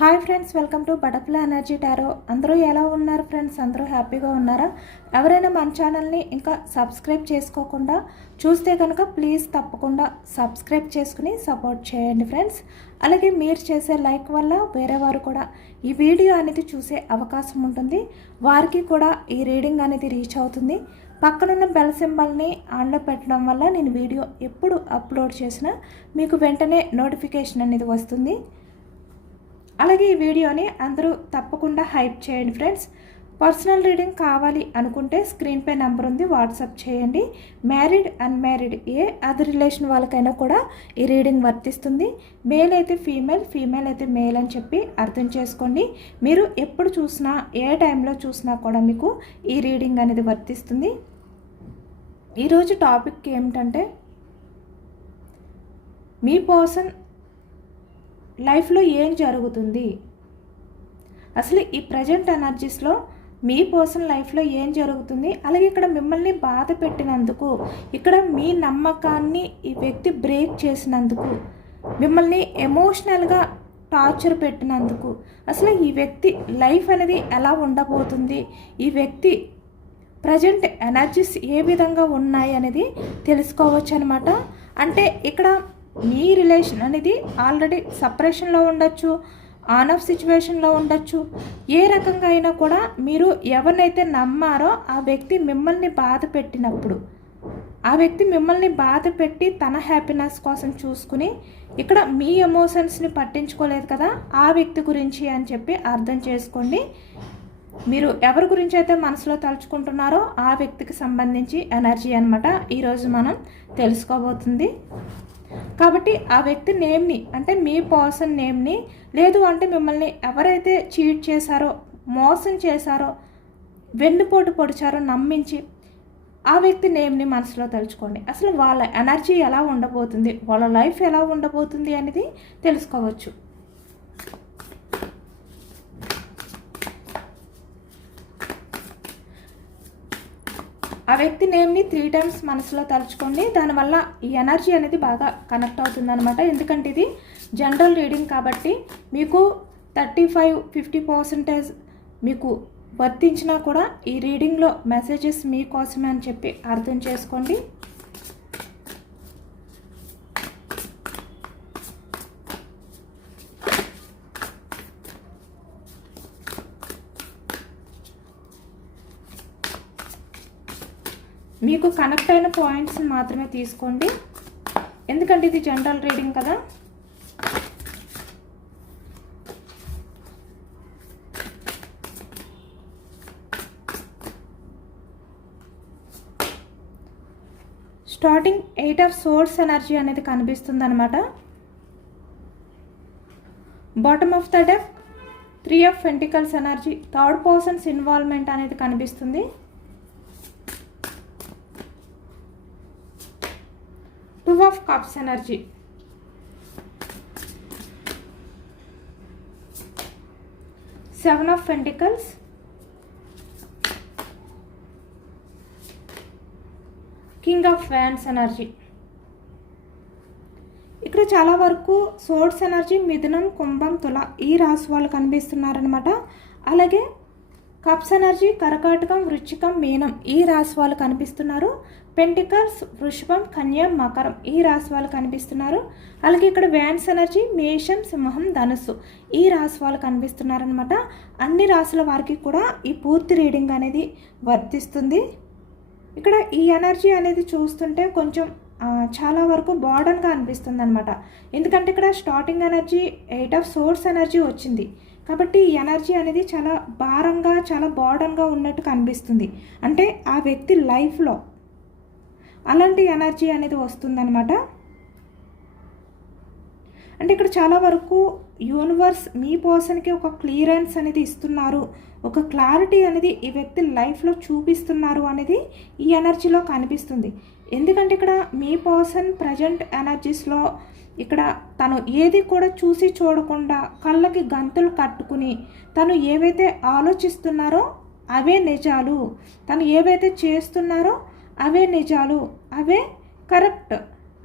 Hi friends, welcome to butterfly energy tarot. అందరూ ఎలా ఉన్నారు ఫ్రెండ్స్? అందరూ హ్యాపీగా ఉన్నారా? ఎవరైనా మన ఛానల్ని ఇంకా సబ్స్క్రైబ్ చేసుకోకుండా చూస్తే కనుక ప్లీజ్ తప్పకుండా సబ్స్క్రైబ్ చేసుకుని సపోర్ట్ చేయండి ఫ్రెండ్స్. అలాగే మీరు చేసే లైక్ వల్ల వేరే వారు కూడా ఈ వీడియో అనేది చూసే అవకాశం ఉంటుంది, వారికి కూడా ఈ రీడింగ్ అనేది రీచ్ అవుతుంది. పక్కనున్న బెల్ సింబల్ని ఆన్లో పెట్టడం వల్ల నేను వీడియో ఎప్పుడు అప్లోడ్ చేసినా మీకు వెంటనే నోటిఫికేషన్ అనేది వస్తుంది. అలాగే ఈ వీడియోని అందరూ తప్పకుండా హైప్ చేయండి ఫ్రెండ్స్. పర్సనల్ రీడింగ్ కావాలి అనుకుంటే స్క్రీన్పై నెంబర్ ఉంది, వాట్సాప్ చేయండి. మ్యారీడ్ అన్మ్యారీడ్ ఏ అదర్ రిలేషన్ వాళ్ళకైనా కూడా ఈ రీడింగ్ వర్తిస్తుంది. మేల్ అయితే ఫీమేల్, ఫీమేల్ అయితే మేల్ అని చెప్పి అర్థం చేసుకోండి. మీరు ఎప్పుడు చూసినా ఏ టైంలో చూసినా కూడా మీకు ఈ రీడింగ్ అనేది వర్తిస్తుంది. ఈరోజు టాపిక్ ఏమిటంటే మీ పర్సన్ లైఫ్లో ఏం జరుగుతుంది, అసలు ఈ ప్రజెంట్ ఎనర్జీస్లో మీ పర్సన్ లైఫ్లో ఏం జరుగుతుంది. అలాగే ఇక్కడ మిమ్మల్ని బాధ పెట్టినందుకు, ఇక్కడ మీ నమ్మకాన్ని ఈ వ్యక్తి బ్రేక్ చేసినందుకు, మిమ్మల్ని ఎమోషనల్గా టార్చర్ పెట్టినందుకు అసలు ఈ వ్యక్తి లైఫ్ అనేది ఎలా ఉండబోతుంది, ఈ వ్యక్తి ప్రజెంట్ ఎనర్జీస్ ఏ విధంగా ఉన్నాయి అనేది తెలుసుకోవచ్చు అనమాట. అంటే ఇక్కడ మీ రిలేషన్ అనేది ఆల్రెడీ సపరేషన్లో ఉండొచ్చు, ఆన్ ఆఫ్ సిచ్యువేషన్లో ఉండొచ్చు. ఏ రకంగా అయినా కూడా మీరు ఎవరినైతే నమ్మారో ఆ వ్యక్తి మిమ్మల్ని బాధ పెట్టినప్పుడు, ఆ వ్యక్తి మిమ్మల్ని బాధ పెట్టి తన హ్యాపీనెస్ కోసం చూసుకుని ఇక్కడ మీ ఎమోషన్స్ని పట్టించుకోలేదు కదా, ఆ వ్యక్తి గురించి అని చెప్పి అర్థం చేసుకోండి. మీరు ఎవరి గురించి అయితే మనసులో తలుచుకుంటున్నారో ఆ వ్యక్తికి సంబంధించి ఎనర్జీ అనమాట ఈరోజు మనం తెలుసుకోబోతుంది. కాబట్టి ఆ వ్యక్తి నేమ్ని, అంటే మీ పర్సన్ నేమ్ని, లేదు అంటే మిమ్మల్ని ఎవరైతే చీట్ చేశారో, మోసం చేశారో, వెన్నుపోటు పొడిచారో నమ్మించి ఆ వ్యక్తి నేమ్ని మనసులో తలుచుకోండి. అసలు వాళ్ళ ఎనర్జీ ఎలా ఉండబోతుంది, వాళ్ళ లైఫ్ ఎలా ఉండబోతుంది అనేది తెలుసుకోవచ్చు. ఆ వ్యక్తి నేమ్ని 3 times మనసులో తలుచుకోండి. దానివల్ల ఈ ఎనర్జీ అనేది బాగా కనెక్ట్ అవుతుంది అనమాట. ఎందుకంటే ఇది జనరల్ రీడింగ్ కాబట్టి మీకు 35-50% మీకు వర్తించినా కూడా ఈ రీడింగ్లో మెసేజెస్ మీకోసమే అని చెప్పి అర్థం చేసుకోండి. మీకు కనెక్ట్ అయిన పాయింట్స్ని మాత్రమే తీసుకోండి, ఎందుకంటే ఇది జనరల్ రీడింగ్ కదా. స్టార్టింగ్ 8 of Swords ఎనర్జీ అనేది కనిపిస్తుంది అనమాట. Bottom of the deck 3 of Pentacles energy, third persons involvement అనేది కనిపిస్తుంది. 2 of Cups energy, 7 of Pentacles, king of wands energy. ఇక్కడ చాలా వరకు సోర్డ్స్ ఎనర్జీ మిథునం, కుంభం, తుల ఈ రాశి వాళ్ళు కనిపిస్తున్నారనమాట. అలాగే కప్స్ ఎనర్జీ కర్కాటకం, వృశ్చికం, మీనం ఈ రాశి వాళ్ళు కనిపిస్తున్నారు. పెంటికల్స్ వృషభం, కన్య, మకరం ఈ రాశి వాళ్ళు కనిపిస్తున్నారు. అలాగే ఇక్కడ వ్యాన్స్ ఎనర్జీ మేషం, సింహం, ధనుస్సు ఈ రాశి వాళ్ళు కనిపిస్తున్నారనమాట. అన్ని రాశుల వారికి కూడా ఈ పూర్తి రీడింగ్ అనేది వర్తిస్తుంది. ఇక్కడ ఈ ఎనర్జీ అనేది చూస్తుంటే కొంచెం చాలా వరకు బార్డన్గా అనిపిస్తుంది అనమాట. ఎందుకంటే ఇక్కడ starting energy 8 of Swords energy వచ్చింది కాబట్టి ఈ ఎనర్జీ అనేది చాలా భారంగా, చాలా బార్డన్గా ఉన్నట్టు కనిపిస్తుంది. అంటే ఆ వ్యక్తి లైఫ్లో అలాంటి ఎనర్జీ అనేది వస్తుందన్నమాట. అంటే ఇక్కడ చాలా వరకు యూనివర్స్ మీ పర్సన్కి ఒక క్లియరెన్స్ అనేది ఇస్తున్నారు, ఒక క్లారిటీ అనేది ఈ వ్యక్తి లైఫ్లో చూపిస్తున్నారు అనేది ఈ ఎనర్జీలో కనిపిస్తుంది. ఎందుకంటే ఇక్కడ మీ పర్సన్ ప్రజెంట్ ఎనర్జీస్లో ఇక్కడ తను ఏది కూడా చూసి చూడకుండా కళ్ళకి గంతులు కట్టుకుని తను ఏవైతే ఆలోచిస్తున్నారో అవే నిజాలు, తను ఏవైతే చేస్తున్నారో అవే నిజాలు, అవే కరెక్ట్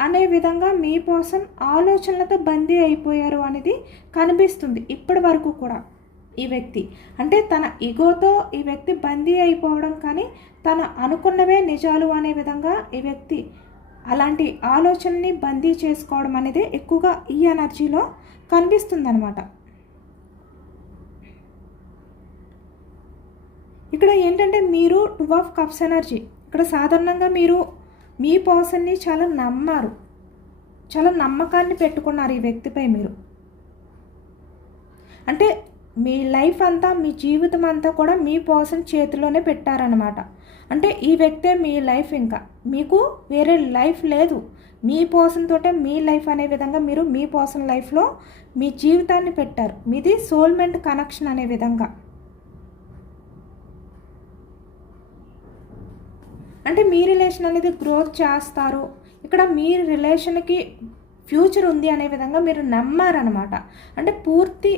అనే విధంగా మీ కోసం ఆలోచనలతో బందీ అయిపోయారు అనేది కనిపిస్తుంది ఇప్పటి వరకు కూడా ఈ వ్యక్తి. అంటే తన ఈగోతో ఈ వ్యక్తి బందీ అయిపోవడం, కానీ తన అనుకున్నవే నిజాలు అనే విధంగా ఈ వ్యక్తి అలాంటి ఆలోచనని బందీ చేసుకోవడం అనేది ఎక్కువగా ఈ ఎనర్జీలో కనిపిస్తుంది అనమాట. ఇక్కడ ఏంటంటే మీరు 2 ఆఫ్ కప్స్ ఎనర్జీ. ఇక్కడ సాధారణంగా మీరు మీ పర్సన్ని చాలా నమ్మారు, చాలా నమ్మకాన్ని పెట్టుకున్నారు ఈ వ్యక్తిపై మీరు. అంటే మీ లైఫ్ అంతా, మీ జీవితం అంతా కూడా మీ పర్సన్ చేతిలోనే పెట్టారనమాట. అంటే ఈ వ్యక్తే మీ లైఫ్, ఇంకా మీకు వేరే లైఫ్ లేదు, మీ పర్సన్ తోటే మీ లైఫ్ అనే విధంగా మీరు మీ పర్సన్ లైఫ్లో మీ జీవితాన్ని పెట్టారు. మీది సోల్మెంట్ కనెక్షన్ అనే విధంగా. అంటే మీ రిలేషన్ అనేది గ్రోత్ చేస్తారు, ఇక్కడ మీ రిలేషన్కి ఫ్యూచర్ ఉంది అనే విధంగా మీరు నమ్మారనమాట. అంటే పూర్తి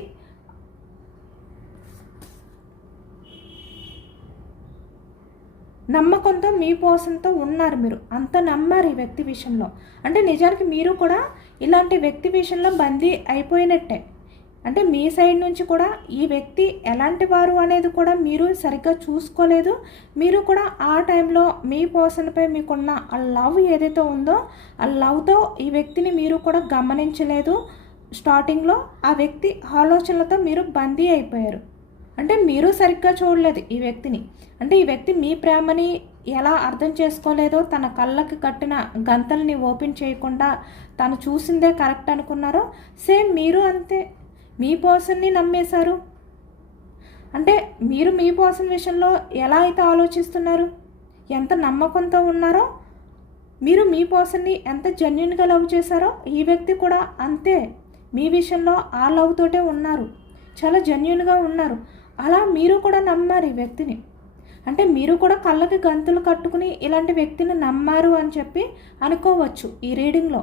నమ్మకంతో మీ పర్సన్తో ఉన్నారు, మీరు అంత నమ్మారు ఈ వ్యక్తి విషయంలో. అంటే నిజానికి మీరు కూడా ఇలాంటి వ్యక్తి విషయంలో బందీ అయిపోయినట్టే. అంటే మీ సైడ్ నుంచి కూడా ఈ వ్యక్తి ఎలాంటి వారు అనేది కూడా మీరు సరిగ్గా చూసుకోలేదు. మీరు కూడా ఆ టైంలో మీ పర్సన్పై మీకున్న ఆ లవ్ ఏదైతే ఉందో ఆ లవ్తో ఈ వ్యక్తిని మీరు కూడా గమనించలేదు. స్టార్టింగ్లో ఆ వ్యక్తి ఆలోచనలతో మీరు బందీ అయిపోయారు. అంటే మీరు సరిగ్గా చూడలేదు ఈ వ్యక్తిని. అంటే ఈ వ్యక్తి మీ ప్రేమని ఎలా అర్థం చేసుకోలేదో, తన కళ్ళకి కట్టిన గంతల్ని ఓపెన్ చేయకుండా తను చూసిందే కరెక్ట్ అనుకున్నారో, సేమ్ మీరు అంతే మీ పర్సన్ని నమ్మేశారు. అంటే మీరు మీ పర్సన్ విషయంలో ఎలా అయితే ఆలోచిస్తున్నారు, ఎంత నమ్మకంతో ఉన్నారో, మీరు మీ పర్సన్ని ఎంత జెన్యున్గా లవ్ చేశారో ఈ వ్యక్తి కూడా అంతే మీ విషయంలో ఆ లవ్ తోటే ఉన్నారు, చాలా జెన్యున్గా ఉన్నారు. అలా మీరు కూడా నమ్మారు ఈ వ్యక్తిని. అంటే మీరు కూడా కళ్ళకి గంతులు కట్టుకుని ఇలాంటి వ్యక్తిని నమ్మారు అని చెప్పి అనుకోవచ్చు ఈ రీడింగ్లో.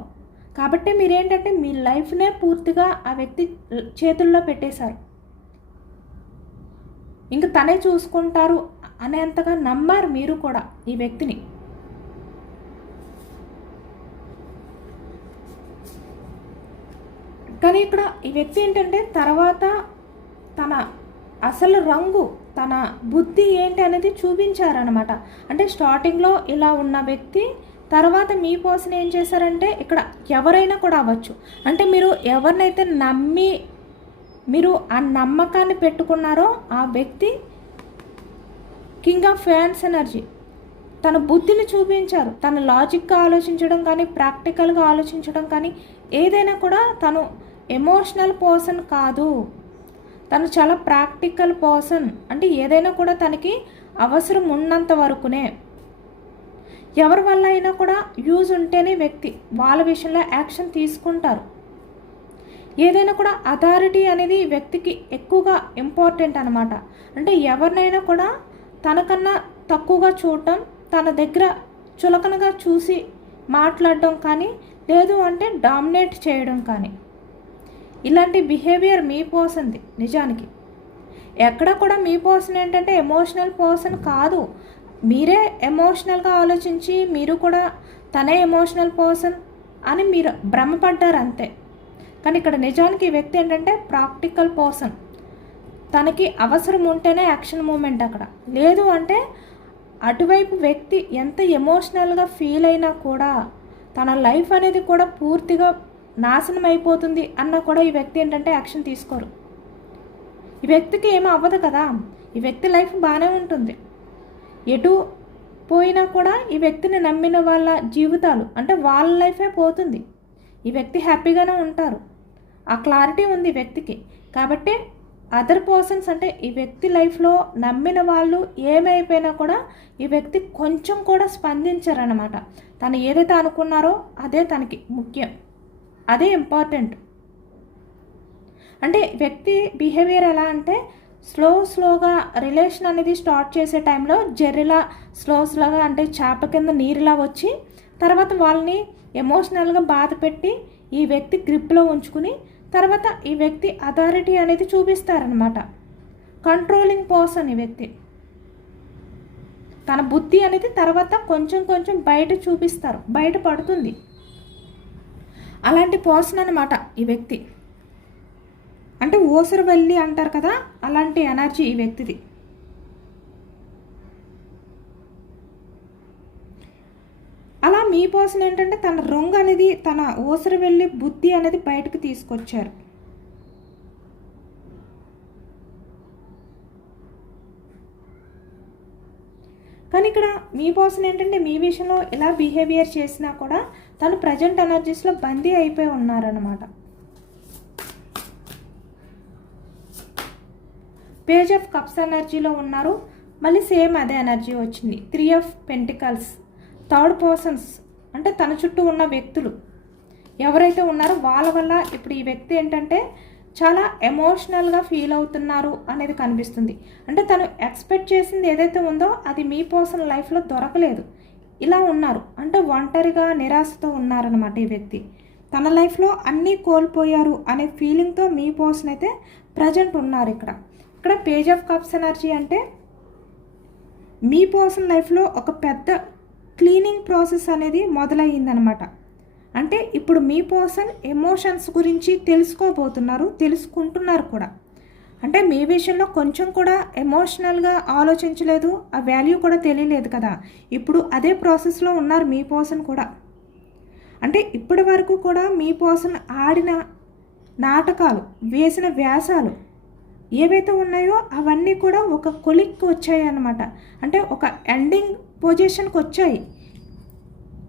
కాబట్టి మీరేంటంటే మీ లైఫ్నే పూర్తిగా ఆ వ్యక్తి చేతుల్లో పెట్టేశారు, ఇంక తనే చూసుకుంటారు అనేంతగా నమ్మారు మీరు కూడా ఈ వ్యక్తిని. కానీ ఇక్కడ ఈ వ్యక్తి ఏంటంటే తర్వాత తన అసలు రంగు, తన బుద్ధి ఏంటి అనేది చూపించారనమాట. అంటే స్టార్టింగ్లో ఇలా ఉన్న వ్యక్తి తర్వాత మీ పర్సన్ ఏం చేశారంటే, ఇక్కడ ఎవరైనా కూడా అవ్వచ్చు. అంటే మీరు ఎవరినైతే నమ్మి మీరు ఆ నమ్మకాన్ని పెట్టుకున్నారో ఆ వ్యక్తి కింగ్ ఆఫ్ ఫ్యాన్స్ ఎనర్జీ, తన బుద్ధిని చూపించారు. తను లాజిక్గా ఆలోచించడం కానీ, ప్రాక్టికల్గా ఆలోచించడం కానీ, ఏదైనా కూడా తను ఎమోషనల్ పర్సన్ కాదు, తను చాలా ప్రాక్టికల్ పర్సన్. అంటే ఏదైనా కూడా తనకి అవసరం ఉన్నంత వరకునే, ఎవరి వల్ల అయినా కూడా యూజ్ ఉంటేనే వ్యక్తి వాళ్ళ విషయంలో యాక్షన్ తీసుకుంటారు. ఏదైనా కూడా అథారిటీ అనేది వ్యక్తికి ఎక్కువగా ఇంపార్టెంట్ అనమాట. అంటే ఎవరినైనా కూడా తనకన్నా తక్కువగా చూడటం, తన దగ్గర చులకనగా చూసి మాట్లాడడం కానీ, లేదు అంటే డామినేట్ చేయడం కానీ, ఇలాంటి బిహేవియర్ మీ పర్సన్ది. నిజానికి ఎక్కడ కూడా మీ పర్సన్ ఏంటంటే ఎమోషనల్ పర్సన్ కాదు, మీరే ఎమోషనల్గా ఆలోచించి మీరు కూడా తనే ఎమోషనల్ పర్సన్ అని మీరు భ్రమపడ్డారు అంతే. కానీ ఇక్కడ నిజానికి ఈ వ్యక్తి ఏంటంటే ప్రాక్టికల్ పర్సన్. తనకి అవసరం ఉంటేనే యాక్షన్ మూమెంట్ అక్కడ, లేదు అంటే అటువైపు వ్యక్తి ఎంత ఎమోషనల్గా ఫీల్ అయినా కూడా తన లైఫ్ అనేది కూడా పూర్తిగా నాశనం అయిపోతుంది అన్నా కూడా ఈ వ్యక్తి ఏంటంటే యాక్షన్ తీసుకోరు. ఈ వ్యక్తికి ఏమీ అవ్వదు కదా, ఈ వ్యక్తి లైఫ్ బాగానే ఉంటుంది. ఎటు పోయినా కూడా ఈ వ్యక్తిని నమ్మిన వాళ్ళ జీవితాలు అంటే వాళ్ళ లైఫే పోతుంది, ఈ వ్యక్తి హ్యాపీగానే ఉంటారు. ఆ క్లారిటీ ఉంది ఈ వ్యక్తికి. కాబట్టి అదర్ పర్సన్స్ అంటే ఈ వ్యక్తి లైఫ్లో నమ్మిన వాళ్ళు ఏమైపోయినా కూడా ఈ వ్యక్తి కొంచెం కూడా స్పందించారనమాట. తను ఏదైతే అనుకున్నారో అదే తనకి ముఖ్యం, అదే ఇంపార్టెంట్. అంటే వ్యక్తి బిహేవియర్ ఎలా అంటే స్లోగా రిలేషన్ అనేది స్టార్ట్ చేసే టైంలో జర్రిలా స్లోగా అంటే చేప కింద నీరులా వచ్చి తర్వాత వాళ్ళని ఎమోషనల్గా బాధ పెట్టి ఈ వ్యక్తి గ్రిప్లో ఉంచుకుని తర్వాత ఈ వ్యక్తి అథారిటీ అనేది చూపిస్తారనమాట. కంట్రోలింగ్ పర్సన్ ఈ వ్యక్తి. తన బుద్ధి అనేది తర్వాత కొంచెం బయట చూపిస్తారు, బయట పడుతుంది. అలాంటి పర్సన్ అనమాట ఈ వ్యక్తి. అంటే ఊసరవెల్లి అంటారు కదా, అలాంటి ఎనర్జీ ఈ వ్యక్తిది. అలా మీ పర్సన్ ఏంటంటే తన రంగు అనేది, తన ఊసరవెల్లి బుద్ధి అనేది బయటకు తీసుకొచ్చారు. కానీ ఇక్కడ మీ పర్సన్ ఏంటంటే మీ విషయంలో ఇలా బిహేవియర్ చేసినా కూడా తను ప్రజెంట్ ఎనర్జీస్లో బందీ అయిపోయి ఉన్నారన్నమాట. పేజ్ ఆఫ్ కప్స్ ఎనర్జీలో ఉన్నారు. మళ్ళీ సేమ్ అదే ఎనర్జీ వచ్చింది. 3 ఆఫ్ పెంటికల్స్, థర్డ్ పర్సన్స్ అంటే తన చుట్టూ ఉన్న వ్యక్తులు ఎవరైతే ఉన్నారో వాళ్ళ వల్ల ఇప్పుడు ఈ వ్యక్తి ఏంటంటే చాలా ఎమోషనల్గా ఫీల్ అవుతున్నారు అనేది కనిపిస్తుంది. అంటే తను ఎక్స్పెక్ట్ చేసింది ఏదైతే ఉందో అది మీ పర్సనల్ లైఫ్లో దొరకలేదు, ఇలా ఉన్నారు. అంటే ఒంటరిగా నిరాశతో ఉన్నారనమాట ఈ వ్యక్తి. తన లైఫ్లో అన్నీ కోల్పోయారు అనే ఫీలింగ్తో మీ పర్సన్ అయితే ప్రజెంట్ ఉన్నారు. ఇక్కడ పేజ్ ఆఫ్ కప్స్ ఎనర్జీ అంటే మీ పర్సనల్ లైఫ్లో ఒక పెద్ద క్లీనింగ్ ప్రాసెస్ అనేది మొదలయ్యిందనమాట. అంటే ఇప్పుడు మీ పర్సన్ ఎమోషన్స్ గురించి తెలుసుకుంటున్నారు కూడా. అంటే మీ విషయంలో కొంచెం కూడా ఎమోషనల్గా ఆలోచించలేదు, ఆ వాల్యూ కూడా తెలియలేదు కదా. ఇప్పుడు అదే ప్రాసెస్లో ఉన్నారు మీ పర్సన్ కూడా. అంటే ఇప్పటి వరకు కూడా మీ పర్సన్ ఆడిన నాటకాలు, వేసిన వ్యాసాలు ఏవైతే ఉన్నాయో అవన్నీ కూడా ఒక కొలిక్కి వచ్చాయి అన్నమాట. అంటే ఒక ఎండింగ్ పొజిషన్కి వచ్చాయి.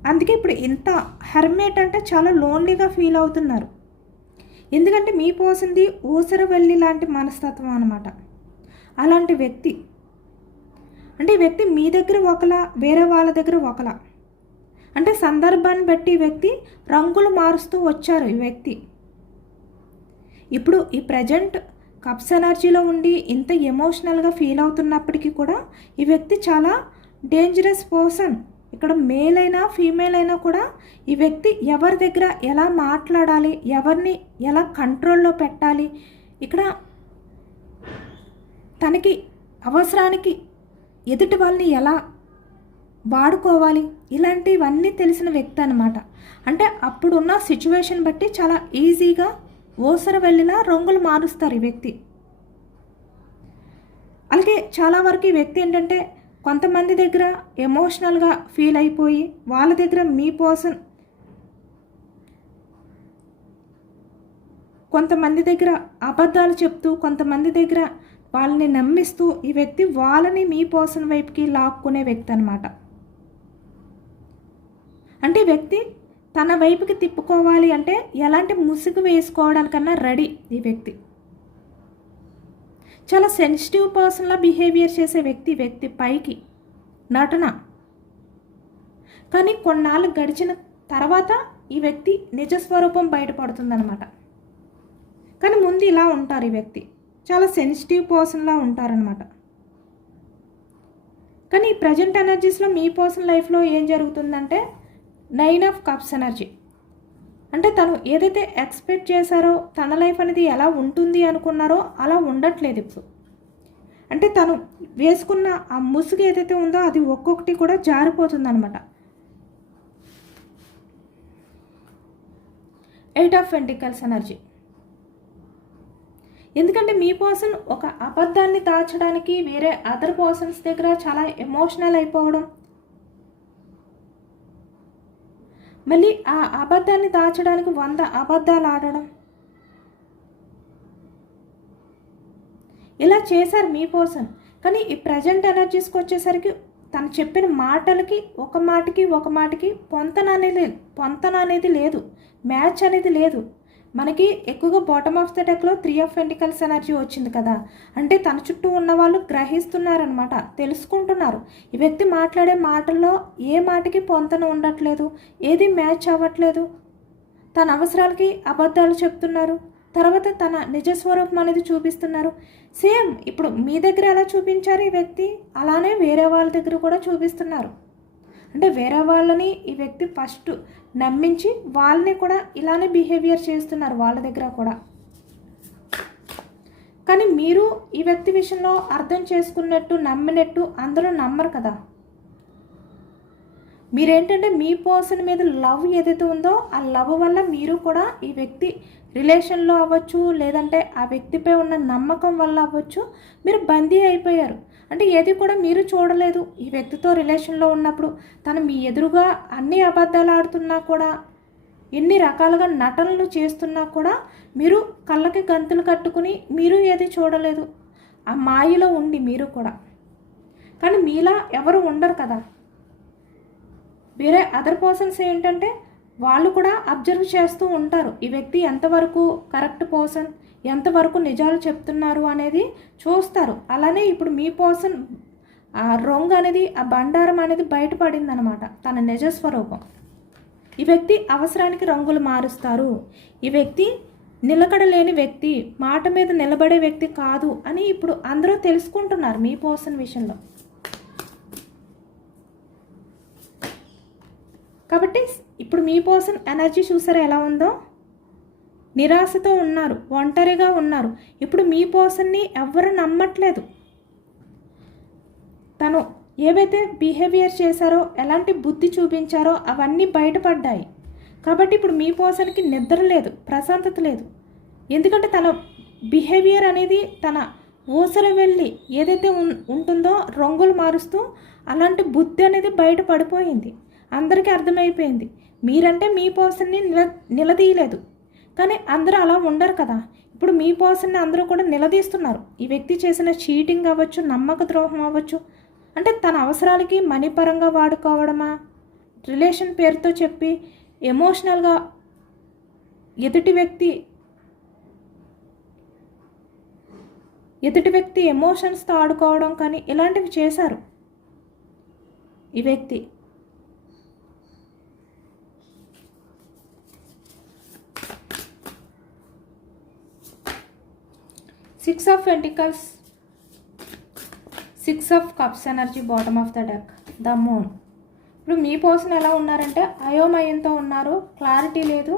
అందుకే ఇప్పుడు ఇంత హెర్మేట్ అంటే చాలా లోన్లీగా ఫీల్ అవుతున్నారు. ఎందుకంటే మీ పర్సన్ది ఊసరవెల్లి లాంటి మనస్తత్వం అనమాట. అలాంటి వ్యక్తి అంటే ఈ వ్యక్తి మీ దగ్గర ఒకలా, వేరే వాళ్ళ దగ్గర ఒకలా. అంటే సందర్భాన్ని బట్టి ఈ వ్యక్తి రంగులు మారుస్తూ వచ్చారు ఈ వ్యక్తి. ఇప్పుడు ఈ ప్రజెంట్ కప్స్ ఎనర్జీలో ఉండి ఇంత ఎమోషనల్గా ఫీల్ అవుతున్నప్పటికీ కూడా ఈ వ్యక్తి చాలా డేంజరస్ పర్సన్. ఇక్కడ మేల్ అయినా ఫీమేల్ అయినా కూడా ఈ వ్యక్తి ఎవరి దగ్గర ఎలా మాట్లాడాలి, ఎవరిని ఎలా కంట్రోల్లో పెట్టాలి, ఇక్కడ తనకి అవసరానికి ఎదుటి వాళ్ళని ఎలా వాడుకోవాలి, ఇలాంటివన్నీ తెలిసిన వ్యక్తి అనమాట. అంటే అప్పుడున్న సిచ్యువేషన్ బట్టి చాలా ఈజీగా ఓసర వెళ్ళినా రంగులు మారుస్తారు ఈ వ్యక్తి. అలాగే చాలా వరకు ఈ వ్యక్తి ఏంటంటే కొంతమంది దగ్గర ఎమోషనల్గా ఫీల్ అయిపోయి వాళ్ళ దగ్గర మీ పర్సన్ కొంతమంది దగ్గర అబద్ధాలు చెప్తూ, కొంతమంది దగ్గర వాళ్ళని నమ్మిస్తూ ఈ వ్యక్తి వాళ్ళని మీ పర్సన్ వైపుకి లాక్కునే వ్యక్తి అనమాట. అంటే ఈ వ్యక్తి తన వైపుకి తిప్పుకోవాలి అంటే ఎలాంటి ముసుగు వేసుకోవడానికన్నా రెడీ ఈ వ్యక్తి. చాలా సెన్సిటివ్ పర్సన్లా బిహేవియర్ చేసే వ్యక్తి పైకి నటన. కానీ కొన్నాళ్ళు గడిచిన తర్వాత ఈ వ్యక్తి నిజస్వరూపం బయటపడుతుందన్నమాట. కానీ ముందు ఇలా ఉంటారు ఈ వ్యక్తి, చాలా సెన్సిటివ్ పర్సన్లా ఉంటారనమాట. కానీ ఈ ప్రజెంట్ ఎనర్జీస్లో మీ పర్సన్ లైఫ్లో ఏం జరుగుతుందంటే 9 ఆఫ్ కప్స్ ఎనర్జీ. అంటే తను ఏదైతే ఎక్స్పెక్ట్ చేశారో తన లైఫ్ అనేది ఎలా ఉంటుంది అనుకున్నారో అలా ఉండట్లేదు ఇప్పుడు. అంటే తను వేసుకున్న ఆ ముసుగు ఏదైతే ఉందో అది ఒక్కొక్కటి కూడా జారిపోతుంది అనమాట. 8 ఆఫ్ పెంటికల్స్ ఎనర్జీ. ఎందుకంటే మీ పర్సన్ ఒక అబద్ధాన్ని దాచడానికి వేరే అదర్ పర్సన్స్ దగ్గర చాలా ఎమోషనల్ అయిపోవడం, మళ్ళీ ఆ అబద్ధాన్ని దాచడానికి 100 అబద్ధాలు ఆడడం, ఇలా చేశారు మీ పర్సన్. కానీ ఈ ప్రజెంట్ ఎనర్జీస్కి వచ్చేసరికి తను చెప్పిన మాటలకి ఒక మాటకి పొంతన అనేది లేదు, మ్యాచ్ అనేది లేదు. మనకి ఎక్కువగా బాటమ్ ఆఫ్ ద డెక్లో 3 ఆఫ్ పెంటికల్స్ ఎనర్జీ వచ్చింది కదా. అంటే తన చుట్టూ ఉన్న వాళ్ళు గ్రహిస్తున్నారనమాట, తెలుసుకుంటున్నారు. ఈ వ్యక్తి మాట్లాడే మాటల్లో ఏ మాటకి పొంతన ఉండట్లేదు, ఏది మ్యాచ్ అవ్వట్లేదు. తన అవసరాలకి అబద్ధాలు చెప్తున్నారు, తర్వాత తన నిజస్వరూపం అనేది చూపిస్తున్నారు. సేమ్ ఇప్పుడు మీ దగ్గర ఎలా చూపించారు ఈ వ్యక్తి, అలానే వేరే వాళ్ళ దగ్గర కూడా చూపిస్తున్నారు. అంటే వేరే వాళ్ళని ఈ వ్యక్తి ఫస్ట్ నమ్మించి వాళ్ళని కూడా ఇలానే బిహేవియర్ చేస్తున్నారు వాళ్ళ దగ్గర కూడా. కానీ మీరు ఈ వ్యక్తి విషయంలో అర్థం చేసుకున్నట్టు, నమ్మినట్టు అందరూ నమ్మరు కదా. మీరేంటంటే మీ పర్సన్ మీద లవ్ ఏదైతే ఉందో ఆ లవ్ వల్ల మీరు కూడా ఈ వ్యక్తి రిలేషన్లో అవ్వచ్చు, లేదంటే ఆ వ్యక్తిపై ఉన్న నమ్మకం వల్ల అవ్వచ్చు, మీరు బందీ అయిపోయారు. అంటే ఏది కూడా మీరు చూడలేదు. ఈ వ్యక్తితో రిలేషన్లో ఉన్నప్పుడు తను మీ ఎదురుగా అన్ని అబద్ధాలు ఆడుతున్నా కూడా, ఎన్ని రకాలుగా నటనలు చేస్తున్నా కూడా మీరు కళ్ళకి గంతులు కట్టుకుని మీరు ఏది చూడలేదు. ఆ మాయలో ఉండి మీరు కూడా. కానీ మీలా ఎవరు ఉండరు కదా. వేరే అదర్ పర్సన్స్ ఏంటంటే వాళ్ళు కూడా అబ్జర్వ్ చేస్తూ ఉంటారు. ఈ వ్యక్తి ఎంతవరకు కరెక్ట్ పర్సన్, ఎంతవరకు నిజాలు చెప్తున్నారు అనేది చూస్తారు. అలానే ఇప్పుడు మీ పర్సన్ ఆ రొంగు అనేది, ఆ బండారం అనేది బయటపడింది అనమాట, తన నిజస్వరూపం. ఈ వ్యక్తి అవసరానికి రంగులు మారుస్తారు. ఈ వ్యక్తి నిలకడలేని వ్యక్తి, మాట మీద నిలబడే వ్యక్తి కాదు అని ఇప్పుడు అందరూ తెలుసుకుంటున్నారు మీ పర్సన్ విషయంలో. కాబట్టి ఇప్పుడు మీ పర్సన్ ఎనర్జీ చూసారా ఎలా ఉందో? నిరాశతో ఉన్నారు, ఒంటరిగా ఉన్నారు. ఇప్పుడు మీ పర్సన్ని ఎవ్వరు నమ్మట్లేదు. తను ఏవైతే బిహేవియర్ చేశారో, ఎలాంటి బుద్ధి చూపించారో అవన్నీ బయటపడ్డాయి. కాబట్టి ఇప్పుడు మీ పర్సన్కి నిద్ర లేదు, ప్రశాంతత లేదు. ఎందుకంటే తన బిహేవియర్ అనేది, తన ఊసర వెళ్ళి ఏదైతే ఉంటుందో రంగులు మారుస్తూ అలాంటి బుద్ధి అనేది బయటపడిపోయింది. అందరికీ అర్థమైపోయింది. మీరంటే మీ పర్సన్ని నిలదీయలేదు. కానీ అందరూ అలా ఉండరు కదా. ఇప్పుడు మీ పర్సన్ని అందరూ కూడా నిలదీస్తున్నారు. ఈ వ్యక్తి చేసిన చీటింగ్ అవ్వచ్చు, నమ్మక ద్రోహం అవ్వచ్చు, అంటే తన అవసరాలకి మనీ పరంగా వాడుకోవడమా, రిలేషన్ పేరుతో చెప్పి ఎమోషనల్గా ఎదుటి వ్యక్తి ఎమోషన్స్తో ఆడుకోవడం కానీ ఇలాంటివి చేశారు ఈ వ్యక్తి. Six of pentacles, six of cups energy, bottom of the deck, the moon. ఇప్పుడు మీ పర్సన్ ఎలా ఉన్నారంటే అయోమయంతో ఉన్నారు, క్లారిటీ లేదు.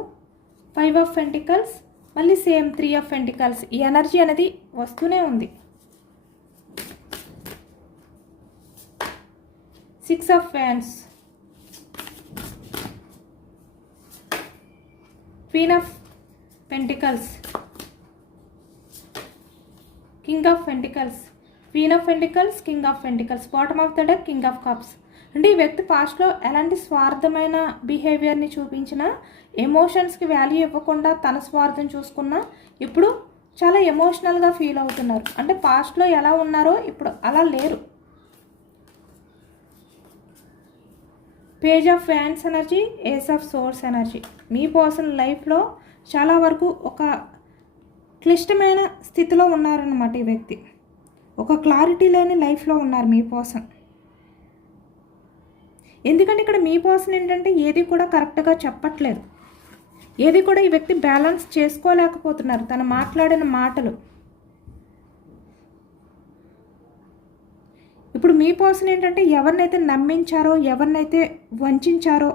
ఫైవ్ ఆఫ్ పెంటికల్స్, మళ్ళీ సేమ్ త్రీ ఆఫ్ పెంటికల్స్. ఈ ఎనర్జీ అనేది వస్తూనే ఉంది. Six of fans, queen of pentacles, king of pentacles, queen of pentacles, king of pentacles, bottom of the deck, king of cups. అంటే ఈ వ్యక్తి పాస్ట్లో ఎలాంటి స్వార్థమైన బిహేవియర్ని చూపించినా, ఎమోషన్స్కి వాల్యూ ఇవ్వకుండా తన స్వార్థం చూసుకున్నా ఇప్పుడు చాలా ఎమోషనల్గా ఫీల్ అవుతున్నారు. అంటే పాస్ట్లో ఎలా ఉన్నారో ఇప్పుడు అలా లేరు. Page of fans energy, ace of source energy. మీ పర్సన్ లైఫ్లో చాలా వరకు ఒక క్లిష్టమైన స్థితిలో ఉన్నారన్నమాట ఈ వ్యక్తి. ఒక క్లారిటీ లేని లైఫ్లో ఉన్నారు మీ పర్సన్. ఎందుకంటే ఇక్కడ మీ పర్సన్ ఏంటంటే ఏది కూడా కరెక్ట్గా చెప్పట్లేదు. ఏది కూడా ఈ వ్యక్తి బ్యాలెన్స్ చేసుకోలేకపోతున్నారు తను మాట్లాడిన మాటలు. ఇప్పుడు మీ పర్సన్ ఏంటంటే ఎవరినైతే నమ్మించారో, ఎవరినైతే వంచారో,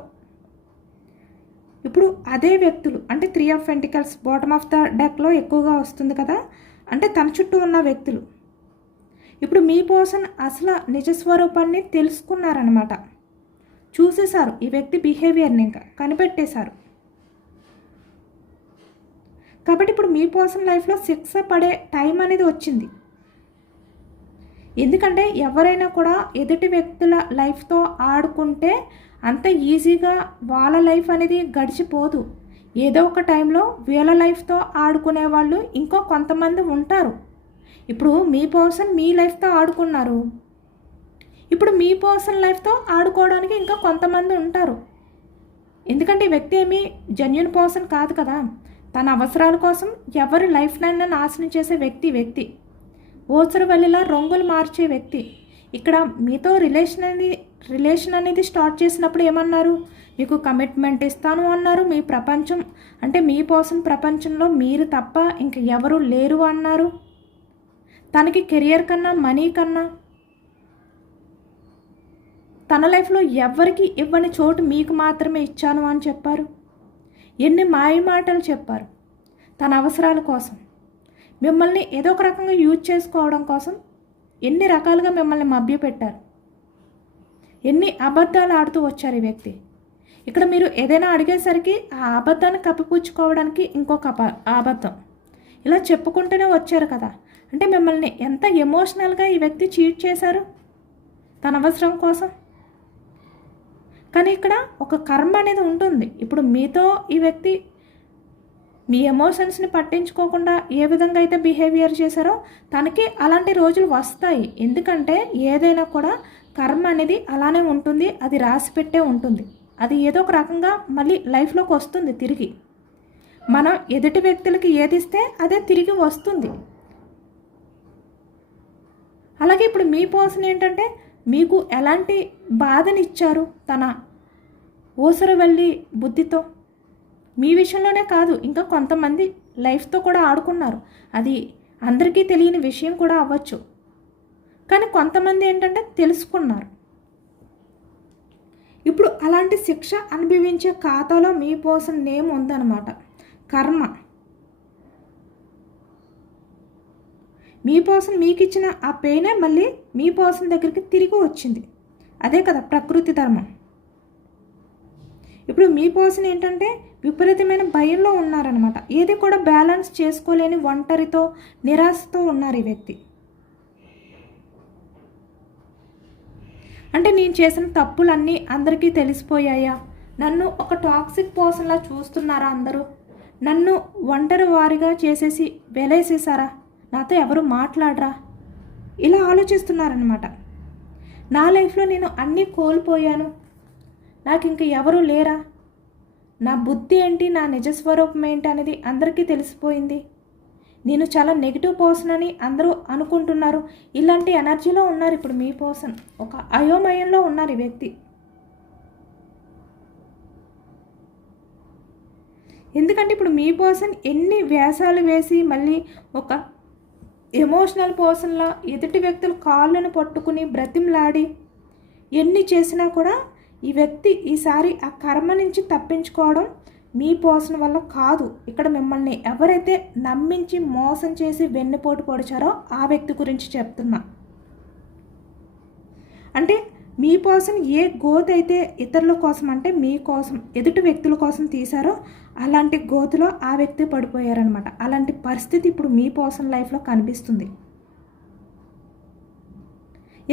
ఇప్పుడు అదే వ్యక్తులు, అంటే three of pentacles bottom of the డెక్లో ఎక్కువగా వస్తుంది కదా, అంటే తన చుట్టూ ఉన్న వ్యక్తులు ఇప్పుడు మీ పర్సన్ అసలు నిజస్వరూపాన్ని తెలుసుకున్నారనమాట. చూసేశారు ఈ వ్యక్తి బిహేవియర్ని, ఇంకా కనిపెట్టేశారు. కాబట్టి ఇప్పుడు మీ పర్సన్ లైఫ్లో శిక్ష పడే టైం అనేది వచ్చింది. ఎందుకంటే ఎవరైనా కూడా ఎదుటి వ్యక్తుల లైఫ్తో ఆడుకుంటే అంత ఈజీగా వాళ్ళ లైఫ్ అనేది గడిచిపోదు. ఏదో ఒక టైంలో వీళ్ళ లైఫ్తో ఆడుకునే వాళ్ళు ఇంకో కొంతమంది ఉంటారు. ఇప్పుడు మీ పర్సన్ మీ లైఫ్తో ఆడుకున్నారు, ఇప్పుడు మీ పర్సన్ లైఫ్తో ఆడుకోవడానికి ఇంకా కొంతమంది ఉంటారు. ఎందుకంటే ఈ వ్యక్తి ఏమీ జెన్యూన్ పర్సన్ కాదు కదా. తన అవసరాల కోసం ఎవరి లైఫ్నైనా నాశనం చేసే వ్యక్తి ఓచరు వెళ్ళిలా రంగులు మార్చే వ్యక్తి. ఇక్కడ మీతో రిలేషన్ అనేది స్టార్ట్ చేసినప్పుడు ఏమన్నారు? మీకు కమిట్మెంట్ ఇస్తాను అన్నారు. మీ ప్రపంచం అంటే మీ పర్సన్ ప్రపంచంలో మీరు తప్ప ఇంక ఎవరు లేరు అన్నారు. తనకి కెరియర్ కన్నా, మనీ కన్నా తన లైఫ్లో ఎవరికి ఇవ్వని చోటు మీకు మాత్రమే ఇచ్చాను అని చెప్పారు. ఎన్ని మాయ మాటలు చెప్పారు తన అవసరాల కోసం. మిమ్మల్ని ఏదో ఒక రకంగా యూజ్ చేసుకోవడం కోసం ఎన్ని రకాలుగా మిమ్మల్ని మభ్యపెట్టారు. ఎన్ని అబద్ధాలు ఆడుతూ వచ్చారు ఈ వ్యక్తి. ఇక్కడ మీరు ఏదైనా అడిగేసరికి ఆ అబద్ధాన్ని కప్పిపుచ్చుకోవడానికి ఇంకొక అబద్ధం, ఇలా చెప్పుకుంటూనే వచ్చారు కదా. అంటే మిమ్మల్ని ఎంత ఎమోషనల్గా ఈ వ్యక్తి చీట్ చేశారు తన అవసరం కోసం. కానీ ఇక్కడ ఒక కర్మ అనేది ఉంటుంది. ఇప్పుడు మీతో ఈ వ్యక్తి మీ ఎమోషన్స్ని పట్టించుకోకుండా ఏ విధంగా అయితే బిహేవియర్ చేశారో తనకి అలాంటి రోజులు వస్తాయి. ఎందుకంటే ఏదైనా కూడా కర్మ అనేది అలానే ఉంటుంది, అది రాసిపెట్టే ఉంటుంది. అది ఏదో ఒక రకంగా మళ్ళీ లైఫ్లోకి వస్తుంది తిరిగి. మనం ఎదుటి వ్యక్తులకి ఏది ఇస్తే అదే తిరిగి వస్తుంది. అలాగే ఇప్పుడు మీ పర్సన్ ఏంటంటే మీకు ఎలాంటి బాధనిచ్చారు తన ఊసరవెల్లి బుద్ధితో. మీ విషయంలోనే కాదు, ఇంకా కొంతమంది లైఫ్తో కూడా ఆడుకున్నారు. అది అందరికీ తెలియని విషయం కూడా అవ్వచ్చు. కానీ కొంతమంది ఏంటంటే తెలుసుకున్నారు. ఇప్పుడు అలాంటి శిక్ష అనుభవించే ఖాతాలో మీ పర్సన్ నేమ్ ఉందన్నమాట, కర్మ. మీ పర్సన్ మీకు ఇచ్చిన ఆ పెయినే మళ్ళీ మీ పర్సన్ దగ్గరికి తిరిగి వచ్చింది. అదే కదా ప్రకృతి ధర్మం. ఇప్పుడు మీ పర్సన్ ఏంటంటే విపరీతమైన భయంలో ఉన్నారనమాట. ఏది కూడా బ్యాలెన్స్ చేసుకోలేని ఒంటరితో నిరాశతో ఉన్నారు ఈ వ్యక్తి. అంటే నేను చేసిన తప్పులన్నీ అందరికీ తెలిసిపోయాయా, నన్ను ఒక టాక్సిక్ పర్సన్లా చూస్తున్నారా అందరూ, నన్ను ఒంటరి వారిగా చేసేసి వెలేసేసారా, నాతో ఎవరు మాట్లాడరా, ఇలా ఆలోచిస్తున్నారనమాట. నా లైఫ్లో నేను అన్నీ కోల్పోయాను, నాకు ఇంక ఎవరు లేరా, నా బుద్ధి ఏంటి, నా నిజస్వరూపం ఏంటి అనేది అందరికీ తెలిసిపోయింది, నేను చాలా నెగిటివ్ పర్సన్ అని అందరూ అనుకుంటున్నారు. ఇలాంటి ఎనర్జీలో ఉన్నారు ఇప్పుడు మీ పర్సన్. ఒక అయోమయంలో ఉన్నారు ఈ వ్యక్తి. ఎందుకంటే ఇప్పుడు మీ పర్సన్ ఎన్ని వ్యాసాలు వేసి మళ్ళీ ఒక ఎమోషనల్ పర్సన్లా ఎదుటి వ్యక్తులు కాళ్ళను పట్టుకుని బ్రతిమలాడి ఎన్ని చేసినా కూడా ఈ వ్యక్తి ఈసారి ఆ కర్మ నుంచి తప్పించుకోవడం మీ పర్సన్ వల్ల కాదు. ఇక్కడ మిమ్మల్ని ఎవరైతే నమ్మించి మోసం చేసి వెన్నుపోటు పొడిచారో ఆ వ్యక్తి గురించి చెప్తున్నా. అంటే మీ పర్సన్ ఏ గోతు అయితే ఇతరుల కోసం అంటే మీ కోసం ఎదుటి వ్యక్తుల కోసం తీశారో అలాంటి గోతులో ఆ వ్యక్తి పడిపోయారనమాట. అలాంటి పరిస్థితి ఇప్పుడు మీ పర్సన్ లైఫ్లో కనిపిస్తుంది.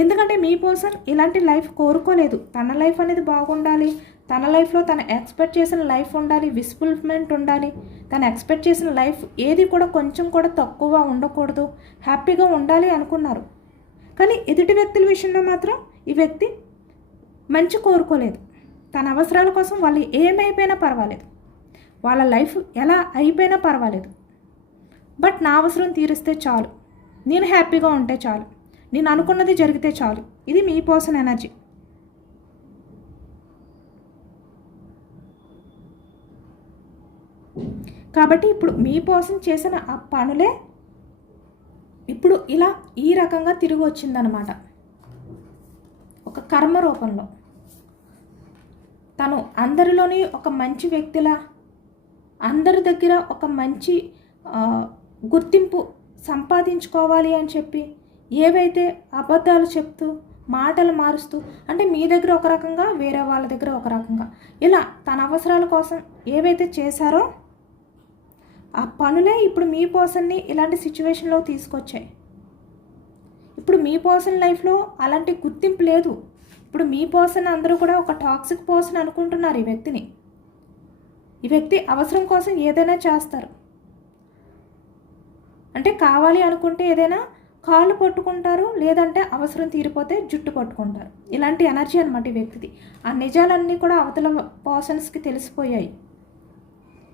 ఎందుకంటే మీ పర్సన్ ఇలాంటి లైఫ్ కోరుకోలేదు. తన లైఫ్ అనేది బాగుండాలి, తన లైఫ్లో తను ఎక్స్పెక్ట్ చేసిన లైఫ్ ఉండాలి, విస్ఫుల్మెంట్ ఉండాలి. తను ఎక్స్పెక్ట్ చేసిన లైఫ్ ఏది కూడా కొంచెం కూడా తక్కువ ఉండకూడదు, హ్యాపీగా ఉండాలి అనుకున్నారు. కానీ ఎదుటి వ్యక్తుల విషయంలో మాత్రం ఈ వ్యక్తి మంచి కోరుకోలేదు. తన అవసరాల కోసం వాళ్ళు ఏమైపోయినా పర్వాలేదు, వాళ్ళ లైఫ్ ఎలా అయిపోయినా పర్వాలేదు, బట్ నా అవసరం తీరిస్తే చాలు, నేను హ్యాపీగా ఉంటే చాలు, నేను అనుకున్నది జరిగితే చాలు. ఇది మీ పర్సన్ ఎనర్జీ. కాబట్టి ఇప్పుడు మీ పర్సన్ చేసిన ఆ పనులే ఇప్పుడు ఇలా ఈ రకంగా తిరిగి వచ్చిందనమాట. ఒక కర్మ రూపంలో తను అందరిలోని ఒక మంచి వ్యక్తిలా, అందరి దగ్గర ఒక మంచి గుర్తింపు సంపాదించుకోవాలి అని చెప్పి ఏవైతే అబద్ధాలు చెప్తూ మాటలు మారుస్తూ, అంటే మీ దగ్గర ఒక రకంగా వేరే వాళ్ళ దగ్గర ఒక రకంగా, ఇలా తన అవసరాల కోసం ఏవైతే చేశారో ఆ పనులే ఇప్పుడు మీ పర్సన్ని ఇలాంటి సిచ్యువేషన్లో తీసుకొచ్చాయి. ఇప్పుడు మీ పర్సన్ లైఫ్లో అలాంటి గుర్తింపు లేదు. ఇప్పుడు మీ పర్సన్ అందరూ కూడా ఒక టాక్సిక్ పర్సన్ అనుకుంటున్నారు ఈ వ్యక్తిని. ఈ వ్యక్తి అవసరం కోసం ఏదైనా చేస్తారు. అంటే కావాలి అనుకుంటే ఏదైనా కాళ్ళు పట్టుకుంటారు, లేదంటే అవసరం తీరిపోతే జుట్టు పట్టుకుంటారు. ఇలాంటి ఎనర్జీ అనమాట ఈ వ్యక్తిది. ఆ నిజాలన్నీ కూడా అవతల పర్సన్స్కి తెలిసిపోయాయి.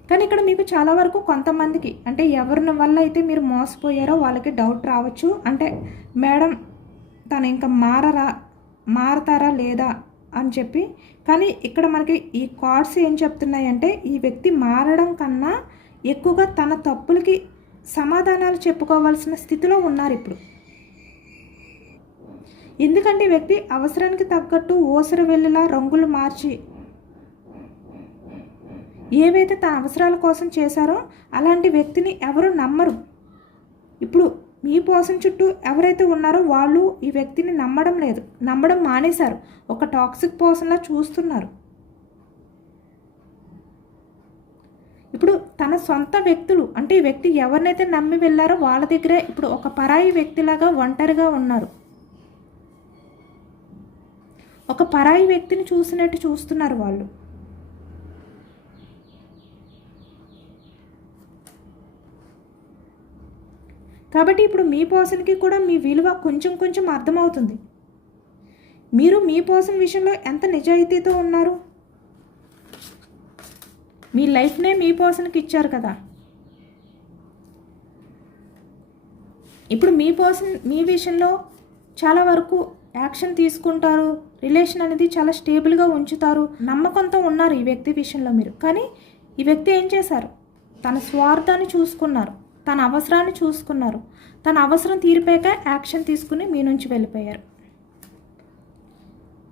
కానీ ఇక్కడ మీకు చాలా వరకు కొంతమందికి, అంటే ఎవరిని వల్ల అయితే మీరు మోసపోయారో వాళ్ళకి డౌట్ రావచ్చు. అంటే మేడం తను ఇంకా మారతారా లేదా అని చెప్పి. కానీ ఇక్కడ మనకి ఈ కార్డ్స్ ఏం చెప్తున్నాయంటే ఈ వ్యక్తి మారడం కన్నా ఎక్కువగా తన తప్పులకి సమాధానాలు చెప్పుకోవాల్సిన స్థితిలో ఉన్నారు ఇప్పుడు. ఎందుకంటే ఈ వ్యక్తి అవసరానికి తగ్గట్టు ఊసరవెల్లిలా రంగులు మార్చి ఏవైతే తన అవసరాల కోసం చేశారో అలాంటి వ్యక్తిని ఎవరు నమ్మరు. ఇప్పుడు మీ పర్సన్ చుట్టూ ఎవరైతే ఉన్నారో వాళ్ళు ఈ వ్యక్తిని నమ్మడం లేదు, నమ్మడం మానేశారు, ఒక టాక్సిక్ పర్సన్లా చూస్తున్నారు. ఇప్పుడు తన సొంత వ్యక్తులు అంటే ఈ వ్యక్తి ఎవరినైతే నమ్మి వెళ్ళారో వాళ్ళ దగ్గరే ఇప్పుడు ఒక పరాయి వ్యక్తిలాగా ఒంటరిగా ఉన్నారు. ఒక పరాయి వ్యక్తిని చూసినట్టు చూస్తున్నారు వాళ్ళు. కాబట్టి ఇప్పుడు మీ పర్సన్కి కూడా మీ విలువ కొంచెం కొంచెం అర్థమవుతుంది. మీరు మీ పర్సన్ విషయంలో ఎంత నిజాయితీతో ఉన్నారు. మీ లైఫ్నే మీ పర్సన్కి ఇచ్చారు కదా. ఇప్పుడు మీ పర్సన్ మీ విషయంలో చాలా వరకు యాక్షన్ తీసుకుంటారు, రిలేషన్ అనేది చాలా స్టేబుల్గా ఉంచుతారు, నమ్మకంతో ఉన్నారు ఈ వ్యక్తి విషయంలో మీరు. కానీ ఈ వ్యక్తి ఏం చేశారు, తన స్వార్థాన్ని చూసుకున్నారు, తన అవసరాన్ని చూసుకున్నారు, తన అవసరం తీరిపోయాక యాక్షన్ తీసుకుని మీ నుంచి వెళ్ళిపోయారు.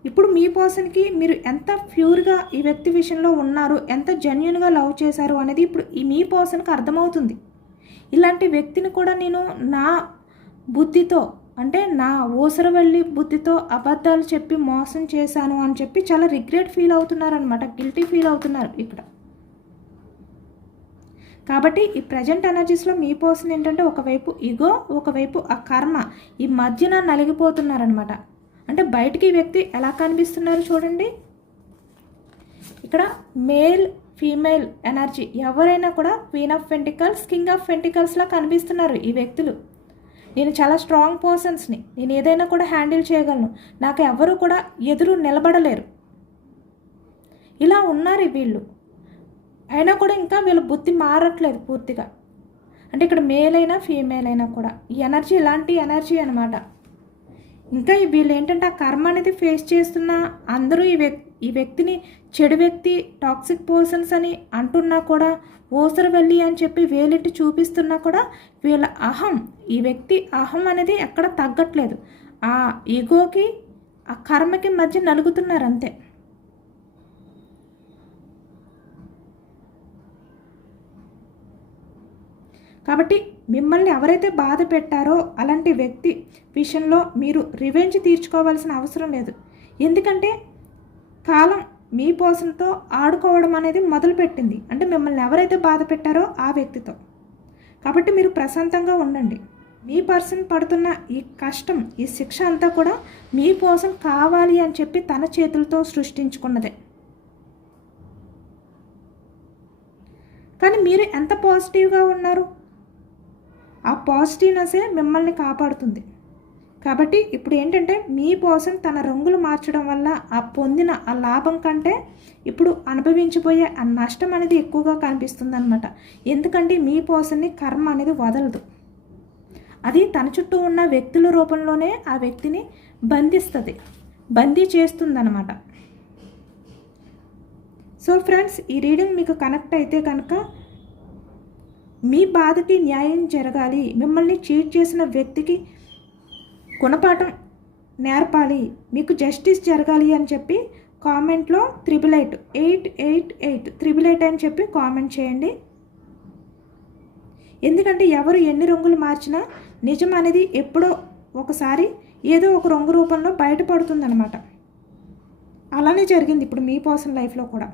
ఇప్పుడు మీ పర్సన్కి మీరు ఎంత ప్యూర్గా ఈ వ్యక్తి విషయంలో ఉన్నారు, ఎంత జెన్యున్గా లవ్ చేశారు అనేది ఇప్పుడు ఈ మీ పర్సన్కి అర్థమవుతుంది. ఇలాంటి వ్యక్తిని కూడా నేను నా బుద్ధితో అంటే నా ఊసరవెళ్ళి బుద్ధితో అబద్ధాలు చెప్పి మోసం చేశాను అని చెప్పి చాలా రిగ్రెట్ ఫీల్ అవుతున్నారు అనమాట, గిల్టీ ఫీల్ అవుతున్నారు ఇక్కడ. కాబట్టి ఈ ప్రజెంట్ ఎనర్జీస్లో మీ పర్సన్ ఏంటంటే ఒకవైపు ఈగో, ఒకవైపు ఆ కర్మ, ఈ మధ్యన నలిగిపోతున్నారనమాట. అంటే బయటికి ఈ వ్యక్తి ఎలా కనిపిస్తున్నారు చూడండి. ఇక్కడ మేల్ ఫీమేల్ ఎనర్జీ ఎవరైనా కూడా queen of pentacles, king of పెంటికల్స్లా కనిపిస్తున్నారు ఈ వ్యక్తులు. నేను చాలా స్ట్రాంగ్ పర్సన్స్ని, నేను ఏదైనా కూడా హ్యాండిల్ చేయగలను, నాకు ఎవరు కూడా ఎదురు నిలబడలేరు, ఇలా ఉన్నారు వీళ్ళు. అయినా కూడా ఇంకా వీళ్ళ బుద్ధి మారట్లేదు పూర్తిగా. అంటే ఇక్కడ మేల్ అయినా ఫీమేల్ అయినా కూడా ఈ ఎనర్జీ ఇలాంటి ఎనర్జీ అనమాట. ఇంకా వీళ్ళు ఏంటంటే ఆ కర్మ అనేది ఫేస్ చేస్తున్న అందరూ ఈ వ్యక్తిని చెడు వ్యక్తి, టాక్సిక్ పర్సన్స్ అని అంటున్నా కూడా, ఓసరు వెళ్ళి అని చెప్పి వేలెట్టి చూపిస్తున్నా కూడా వీళ్ళ అహం, ఈ వ్యక్తి అహం అనేది ఎక్కడ తగ్గట్లేదు. ఆ ఈగోకి ఆ కర్మకి మధ్య నలుగుతున్నారు అంతే. కాబట్టి మిమ్మల్ని ఎవరైతే బాధ పెట్టారో అలాంటి వ్యక్తి విషయంలో మీరు రివెంజ్ తీర్చుకోవాల్సిన అవసరం లేదు. ఎందుకంటే కాలం మీ పర్సన్తో ఆడుకోవడం అనేది మొదలుపెట్టింది, అంటే మిమ్మల్ని ఎవరైతే బాధ పెట్టారో ఆ వ్యక్తితో. కాబట్టి మీరు ప్రశాంతంగా ఉండండి. మీ పర్సన్ పడుతున్న ఈ కష్టం, ఈ శిక్ష అంతా కూడా మీ పర్సన్ కావాలి అని చెప్పి తన చేతులతో సృష్టించుకున్నదే. కానీ మీరు ఎంత పాజిటివ్గా ఉన్నారు, ఆ పాజిటివ్నెస్సే మిమ్మల్ని కాపాడుతుంది. కాబట్టి ఇప్పుడు ఏంటంటే మీ పర్సన్ తన రంగులు మార్చడం వల్ల ఆ పొందిన ఆ లాభం కంటే ఇప్పుడు అనుభవించబోయే ఆ నష్టం అనేది ఎక్కువగా కనిపిస్తుంది అనమాట. ఎందుకంటే మీ పర్సన్ని కర్మ అనేది వదలదు, అది తన చుట్టూ ఉన్న వ్యక్తుల రూపంలోనే ఆ వ్యక్తిని బందీ చేస్తుందన్నమాట. సో ఫ్రెండ్స్, ఈ రీడింగ్ మీకు కనెక్ట్ అయితే కనుక మీ బాధకి న్యాయం జరగాలి, మిమ్మల్ని చీట్ చేసిన వ్యక్తికి గుణపాఠం నేర్పాలి, మీకు జస్టిస్ జరగాలి అని చెప్పి కామెంట్లో 888 అని చెప్పి కామెంట్ చేయండి. ఎందుకంటే ఎవరు ఎన్ని రంగులు మార్చినా నిజం అనేది ఎప్పుడో ఒకసారి ఏదో ఒక రంగు రూపంలో బయటపడుతుందన్నమాట. అలానే జరిగింది ఇప్పుడు మీ పర్సనల్ లైఫ్లో కూడా.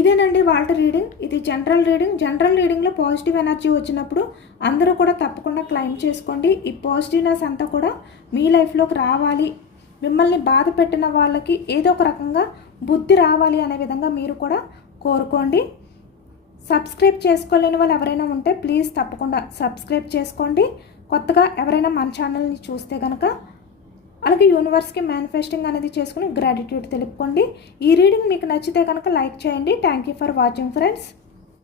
ఇదేనండి వాళ్ళ రీడింగ్. ఇది జనరల్ రీడింగ్. జనరల్ రీడింగ్లో పాజిటివ్ ఎనర్జీ వచ్చినప్పుడు అందరూ కూడా తప్పకుండా క్లైమ్ చేసుకోండి. ఈ పాజిటివ్నెస్ అంతా కూడా మీ లైఫ్లోకి రావాలి, మిమ్మల్ని బాధ పెట్టిన వాళ్ళకి ఏదో ఒక రకంగా బుద్ధి రావాలి అనే విధంగా మీరు కూడా కోరుకోండి. సబ్స్క్రైబ్ చేసుకోలేని వాళ్ళు ఎవరైనా ఉంటే ప్లీజ్ తప్పకుండా సబ్స్క్రైబ్ చేసుకోండి. కొత్తగా ఎవరైనా మన ఛానల్ని చూస్తే కనుక అలాగే యూనివర్స్కి మేనిఫెస్టింగ్ అనేది చేసుకుని గ్రాటిట్యూడ్ తెలుపుకోండి. ఈ రీడింగ్ మీకు నచ్చితే కనుక లైక్ చేయండి. Thank you for watching friends.